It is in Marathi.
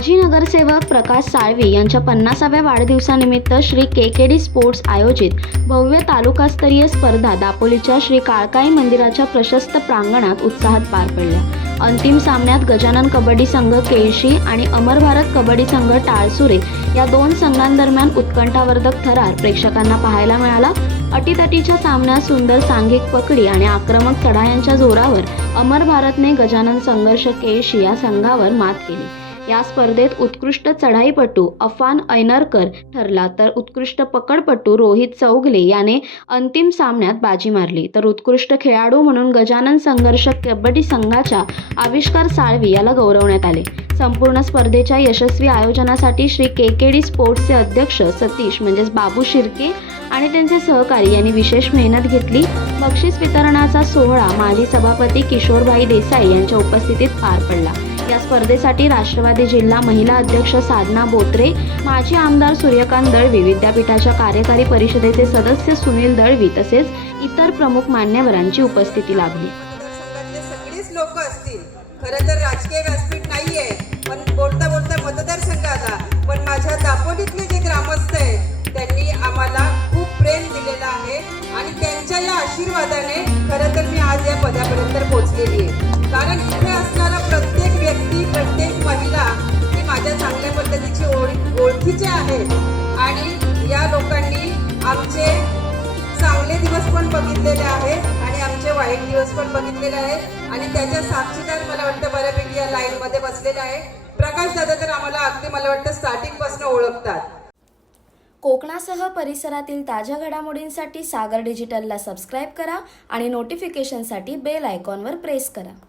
माजी नगरसेवक प्रकाश साळवी यांच्या पन्नासाव्या वाढदिवसानिमित्त Shri K K D sports आयोजित भव्य तालुकास्तरीय स्पर्धा दापोलीच्या श्री काळकाई मंदिराच्या प्रशस्त प्रांगणात उत्साहात पार पडल्या. अंतिम सामन्यात गजानन कबड्डी संघ केळशी आणि अमर भारत कबड्डी संघ टाळसुरे या दोन संघांदरम्यान उत्कंठावर्धक थरार प्रेक्षकांना पाहायला मिळाला. अटीतटीच्या सामन्यात सुंदर सांघिक पकडी आणि आक्रमक चढायांच्या जोरावर अमर भारतने गजानन संघर्ष केळशी या संघावर मात केली. या स्पर्धेत उत्कृष्ट चढाईपटू अफान ऐनरकर ठरला तर उत्कृष्ट पकडपटू रोहित चौगले याने अंतिम सामन्यात बाजी मारली. तर उत्कृष्ट खेळाडू म्हणून गजानन संघर्ष कबड्डी संघाच्या आविष्कार साळवी याला गौरवण्यात आले. संपूर्ण स्पर्धेच्या यशस्वी आयोजनासाठी श्री के के डी स्पोर्ट्सचे अध्यक्ष सतीश म्हणजेच बाबू शिर्के आणि त्यांचे सहकारी यांनी विशेष मेहनत घेतली. बक्षीस वितरणाचा सोहळा माजी सभापती किशोरभाई देसाई यांच्या उपस्थितीत पार पडला. या स्पर्धेसाठी राष्ट्रवादी जिल्हा महिला अध्यक्ष साधना बोत्रे माजी आमदार सूर्यकांत दळवी विद्यापीठाच्या कार्यकारी परिषदेचे सदस्य सुनील दळवी तसेच इतर प्रमुख मान्यवरांची उपस्थिती लाभली. सगळीच सगळेच लोक असतील. खरं तर राजकीय व्यासपीठ नाहीये पण बोलता बोलता मतदारसंघ आला पण माझ्या दापोलीतले जे ग्रामस्थ आहेत त्यांनी आम्हाला खूप प्रेम दिलेलं आहे आणि त्यांच्या या आशीर्वादाने खरं तर मी आज या पदापर्यंत पोहोचलेली आहे. कारण इथे असं चांगल्या ओळख ओळखीचे आहेत. आणि या लोकांनी आमचे चांगले दिवस पण बघितलेले आहेत आणि आमचे वाईट दिवस पण बघितलेले आहेत. आणि त्याच्या साक्षीदार मला वाटतं बऱ्यापैकी या लाईनमध्ये बसलेले आहे प्रकाश दादा तर आम्हाला अगदी मला वाटतं स्टार्टिंगपासून ओळखतात. कोकणासह परिसरातील ताज्या घडामोडींसाठी सागर डिजिटलला सबस्क्राईब करा आणि नोटिफिकेशनसाठी बेल आयकॉनवर प्रेस करा.